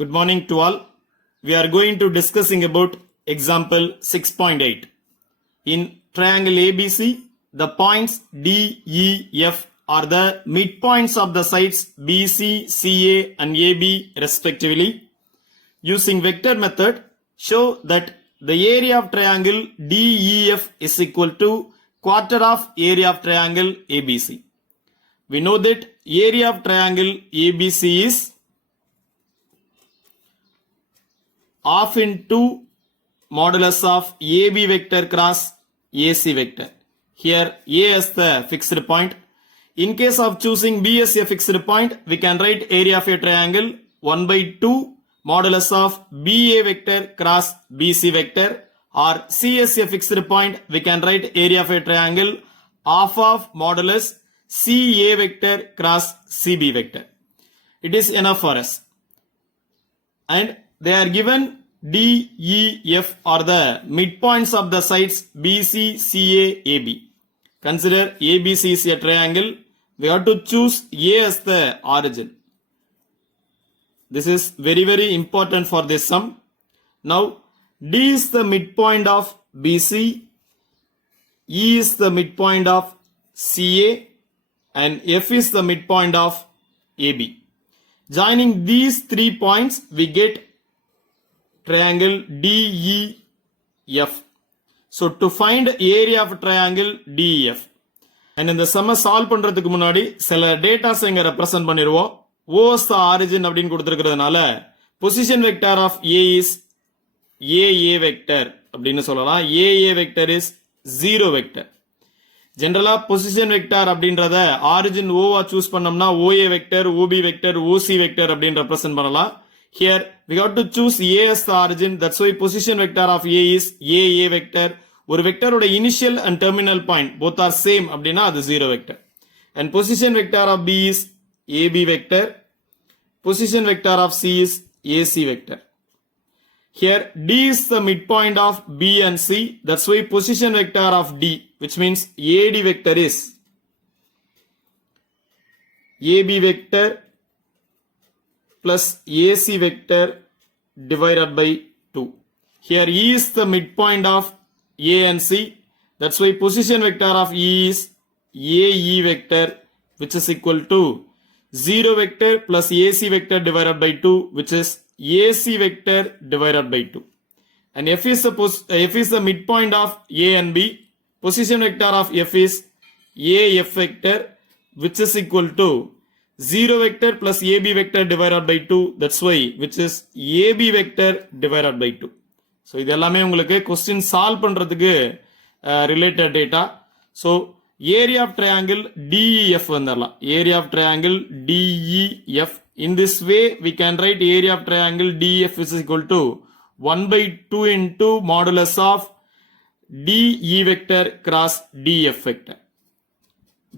Good morning to all. We are going to discussing about example 6.8. In triangle ABC, the points D, E, F are the midpoints of the sides BC, CA and AB respectively. Using vector method, show that the area of triangle DEF is equal to quarter of area of triangle ABC. We know that area of triangle ABC is half into modulus of AB vector cross AC vector. Here A as the fixed point. In case of choosing B as a fixed point, we can write area of a triangle 1 by 2 modulus of BA vector cross BC vector, or C as a fixed point, we can write area of a triangle half of modulus CA vector cross CB vector. It is enough for us. And they are given D, E, F are the midpoints of the sides BC, CA, AB. Consider ABC is a triangle. We have to choose A as the origin. This is very important for this sum. Now D is the midpoint of BC, E is the midpoint of CA and F is the midpoint of AB. Joining these 3 points, we get triangle DEF. So to find area of triangle DEF. And in the sum solve பண்றதுக்கு முன்னாடி சில datas எங்க represent பண்ணிடுவோம். O is the origin அப்படின்னு கொடுத்திருக்கிறதுனால position vector of A is AA vector அப்படின்னு சொல்லலாம். AA vector is 0 vector. ஜெனரலா position vector அப்படின்றத ஆரிஜின் ஓவா சூஸ் பண்ணோம்னா OA vector, OB vector, OC vector அப்படின்னு ரெப்ரசன்ட் பண்ணலாம். Here we got to choose A as the origin. That's why position vector of A is AA vector. ஒரு வெக்டரோட initial and terminal point both are same அப்படின்னா அது 0 vector. And position vector of B is AB vector. Position vector of C is AC vector. Here D is the midpoint of B and C. That's why position vector of D, which means AD vector, is AB vector plus AC vector divided by 2. Here E is the midpoint of A and C. That's why position vector of E is AE vector, which is equal to 0 vector plus AC vector divided by 2, which is AC vector divided by 2. And F is the midpoint of A and B. Position vector of F is AF vector, which is equal to 0 vector plus AB vector divided by 2. That's why, which is AB vector divided by 2. So இது எல்லாமே உங்களுக்கு question solve பண்றதுக்கு related data. So area of triangle DEF வந்துடலாம். Area of triangle DEF. In this way, we can write area of triangle DEF is equal to 1 by 2 into modulus of DE vector cross DF vector.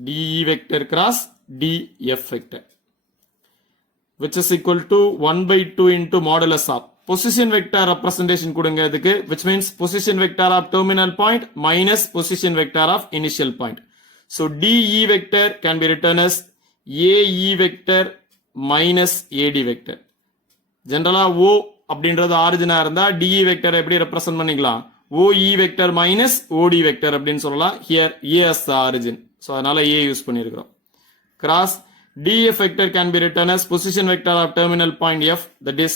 DE vector cross DF vector, which is equal to 1 by 2 into modulus of position vector representation கொடுங்க இதுக்கு, which means position vector of terminal point minus position vector of initial point. So DE vector can be written as AE vector minus AD vector. ஜெனரலா O அப்படின்றது ஆரிஜினா இருந்தா DE vector எப்படி represent பண்ணிக்கலாம்? OE vector minus OD vector அப்படின்னு சொல்லலாம். Here A as the origin. So அதனால A use பண்ணியிருக்கிறோம். Cross DF vector can be written as position vector of terminal point F, that is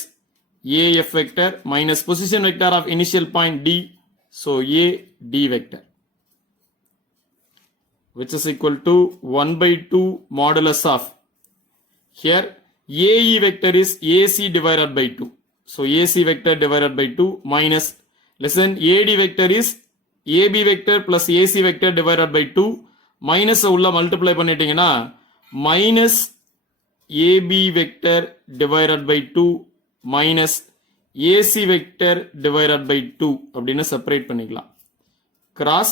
AF vector minus position vector of initial point D, so AD vector, which is equal to 1 by 2 modulus of, here AE vector is AC divided by 2, so AC vector divided by 2 minus, listen, AD vector is AB vector plus AC vector divided by 2, minus உள்ள multiply பண்ணிட்டீங்கன்னா minus AB vector divided by 2 minus AC vector divided by 2 அப்படின்னு separate பண்ணிக்கலாம். Cross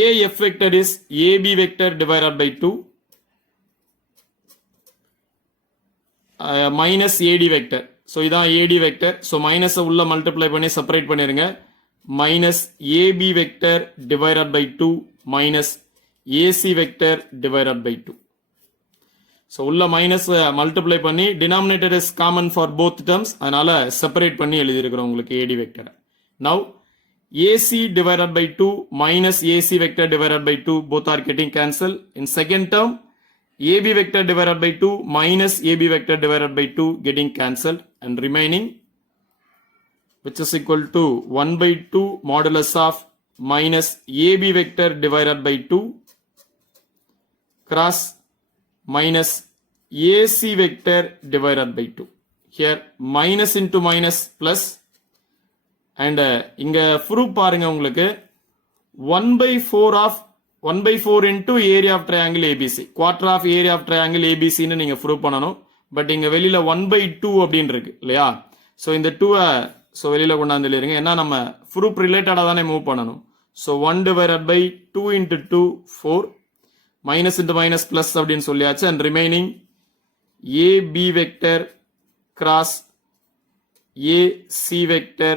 AF vector is AB vector divided by 2 minus AD vector. So இதான் AD vector. So minus உள்ள multiply பண்ணி separate பண்ணிருங்க. Minus AB vector divided by 2 minus AC vector divided by 2. So உள்ள minus multiply பண்ணி denominator is common for both terms, அதனால separate பண்ணி எழுதியிருக்கிறோம் உங்களுக்கு AD vector. Now AC divided by 2 minus AC vector divided by 2 both are getting cancelled. In second term, AB vector divided by 2 minus AB vector divided by 2 getting cancelled and remaining, which is equal to 1 by 2 modulus of minus AB vector divided by 2 cross minus AC vector divided by 2. Here minus into minus plus. And இங்க proof பாருங்க உங்களுக்கு 1 by 4 into area of triangle ABC, quarter of area of triangle ABC ன்னு நீங்க proof பண்ணணும். But இங்க வெளியில 1 by 2 அப்படின்னு இருக்கு இல்லையா? ஸோ இந்த 2 வெளியில கொண்டாந்து எழுதுங்க. ஏன்னா நம்ம proof ரிலேட்டடா தானே மூவ் பண்ணணும். So 1 divided by 2 into 2 4 minus into minus plus அப்படின்னு சொல்லியாச்சு. and remaining AB vector cross AC vector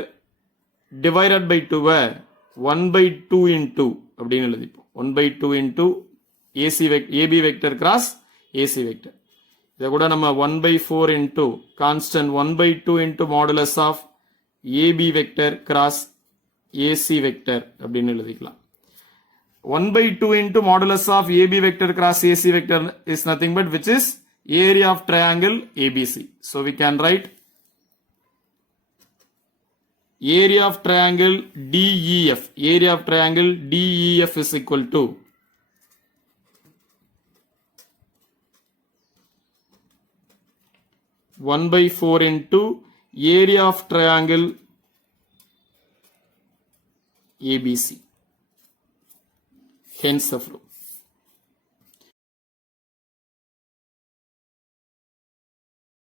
divided by 2 1 by 2 into அப்படின்னு எழுதிப்போம். 1 by 2 into AB vector cross AC vector. இதை கூட நம்ம 1 by 4 into constant 1 by 2 into modulus of AB vector cross AC vector அப்படின்னு எழுதிக்கலாம். 1 by 2 into modulus of AB vector cross AC vector is nothing but which is area of triangle ABC. So we can write area of triangle DEF. Area of triangle DEF is equal to one by 4 into area of triangle ABC. Hence the proof.